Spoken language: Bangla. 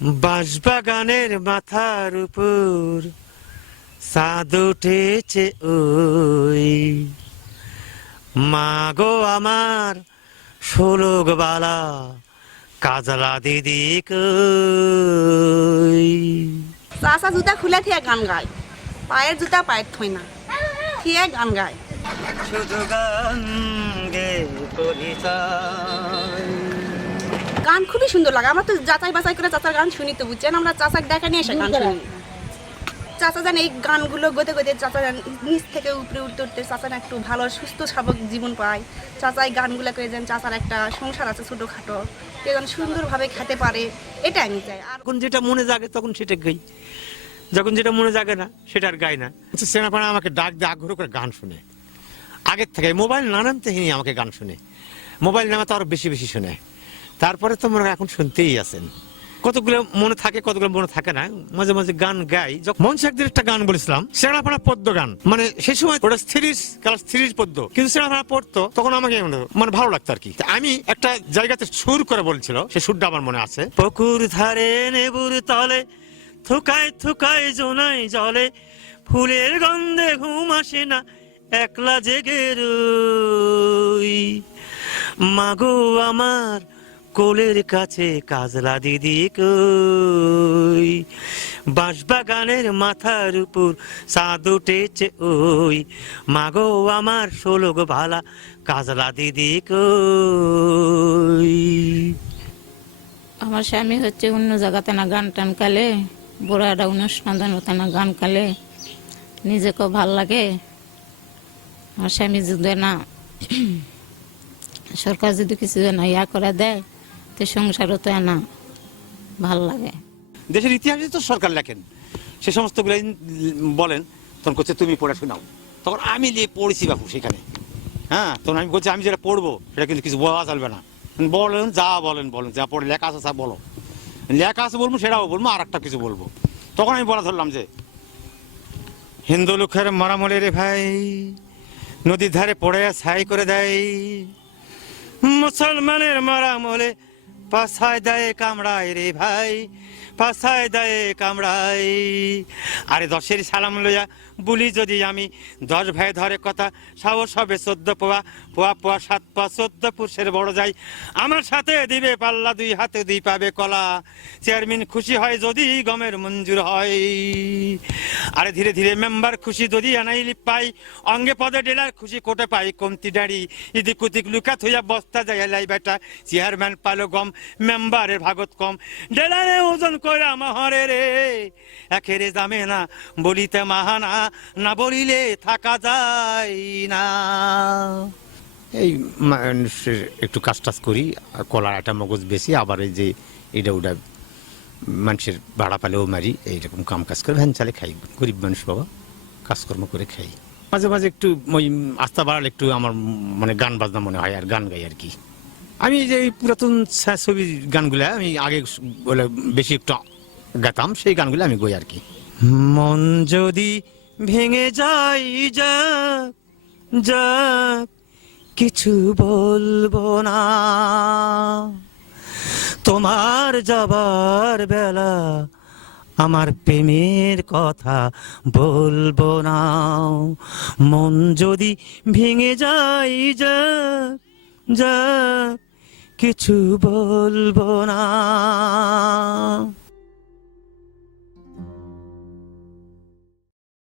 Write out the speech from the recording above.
বাঁশবাগানের মাথার উপর চাঁদ উঠেছে ওই। মা গো আমার বালা কাজলা দিদি চাচা জুতা খুলে থিয়ে গান গায় পায়ের জুতা পায়ের থই না থিয়ে গান গায়। শুধু গান গে গান খুবই সুন্দর লাগে। আমরা তো যাচাই বাছাই করে চাচার গান শুনি তো বুঝছেন? আমরা চাচার দেখা নিয়ে এসে গান শুনি। চাচা জান এই গানগুলো গোতে গোতে চাচা জান নিচ থেকে উপরে উঠতে উঠতে চাচা একটু ভালো সুস্থ স্বাভাবিক জীবন পায়। চাচা এই গানগুলো করে যেন চাচার একটা সংসার আছে ছোটোখাটো কে যেন সুন্দরভাবে খেতে পারে এটা আমি চাই। আর যখন যেটা মনে জাগে তখন সেটা গাই। যখন যেটা মনে জাগে না সেটা আর গাই না। সেনাপাড়া আমাকে ডাক দিয়ে আগ্রহ করে গান শুনে। আগের থেকে মোবাইল নানান থেকেই আমাকে গান শুনে। মোবাইল নামা তো আরও বেশি বেশি শুনে। তারপরে তো মনে এখন শুনতেই আছেন। কতগুলো মনে থাকে, কতগুলো মনে থাকে না। মাঝে মাঝে গান গাই। মন শেখদের একটা গান বলেছিলাম সেনাপাড়া পদ্ম গান। মানে সেই সময় ওটা স্থিরিস ক্লাস থ্রির পদ্য কিন্তু সেনাপাড়া পড়তো, তখন আমাকে মনে- মানে ভালো লাগতো আর কি। আমি একটা জায়গাতে সুর করে বলছিল, সে সুরটা আমার মনে আছে। পুকুর ধারে নেবুর তলে, থুকায় থুকায় জোনাই জলে, ফুলের গন্ধে ঘুম আসে না, একলা জেগে রই। মাগো আমার কোলের কাছে কাজলা দিদি কই? বাঁশবাগানের মাথার উপর চাঁদ উঠেছে ওই। মাগো আমার ষোলক ভালা কাজলা দিদি কই? আমার স্বামী হচ্ছে অন্য জায়গাতে না গান টান কালে বুড়াটা অনুষ্ঠান হতে না গান কালে। নিজেকেও ভালো লাগে। আমার স্বামী যদি না, সরকার যদি কিছু না ইয়া করে দেয় তো সংসারও তো না ভালো লাগে। দেশের ইতিহাসে তো সরকার লেখেন, সে সমস্ত গুলাই বলেন, তখন করছে তুমি পড়ে শোনাও। তখন আমি নিয়ে পড়েছি বাবু সেখানে। হ্যাঁ তখন আমি বলছি আমি যেটা পড়ব, সেটা কিন্তু কিছু বলা চলবে না। বলেন, যা বলেন বলেন, যা পড়ে লেখা আছে তা বলো। লেখা আছে বলব, সেটাও বলব, আর একটা কিছু বলব। তখন আমি বলা ধরলাম যে, হিন্দু লোকের মারামলে রে ভাই, নদীর ধারে পড়ে ছাই করে দেয়। মুসলমানের মারামলে পাশায় দেয় কামড়ায় রে ভাই পাশায় দেয় কামড়ায়। আরে দশের সালাম লইয়া বলি যদি আমি দশ ভাই ধরে কথা, সাহস হবে চোদ্দ পোয়া পোয়া পোয়া সাত পোয়া, চোদ্দ পুরুষের বড় যাই। আমার সাথে দিবে পাল্লা, দুই হাতে দুই পাবে কলা। চেয়ারম্যান খুশি হয় যদি গমের মঞ্জুর হয়। আরে ধীরে ধীরে মেম্বার খুশি যদি আনাইলি পাই অঙ্গে পদে ডেলার খুশি কোটে পাই কমতি দাড়ি। ইদিক উদিক লুকাত হইয়া বস্তা যায় লাই বেটা, চেয়ারম্যান পালো গম মেম্বারের ভাগত কম। ডেলারে ওজন কইরা মহরে রে, একেরে জামে না, বলিতে মাহানা, না বলিলে থাকা যায় না। এই মানুষের একটু কাজ টাজ করি কলার একটা মগজ বেশি, আবার এই যে এটা ওটা মানুষের ভাড়া পালেও মারি, এইরকম কাম কাজ করে, ভ্যান চালে খাই, গরিব মানুষ বাবা, কাজকর্ম করে খাই। মাঝে মাঝে একটু ওই আস্থা বাড়ালে একটু আমার মানে গান বাজনা মনে হয় আর গান গাই আর কি। আমি যে এই পুরাতন ছবির গানগুলা আমি আগে বলে বেশি একটু গাতাম, সেই গানগুলো আমি গই আর কি। মন যদি ভেঙে যাই যাক যাক কিছু বলব না। তোমার যাবার বেলা আমার প্রেমের কথা বলব না। মন যদি ভেঙে যাই যা যা, কিছু বলব না।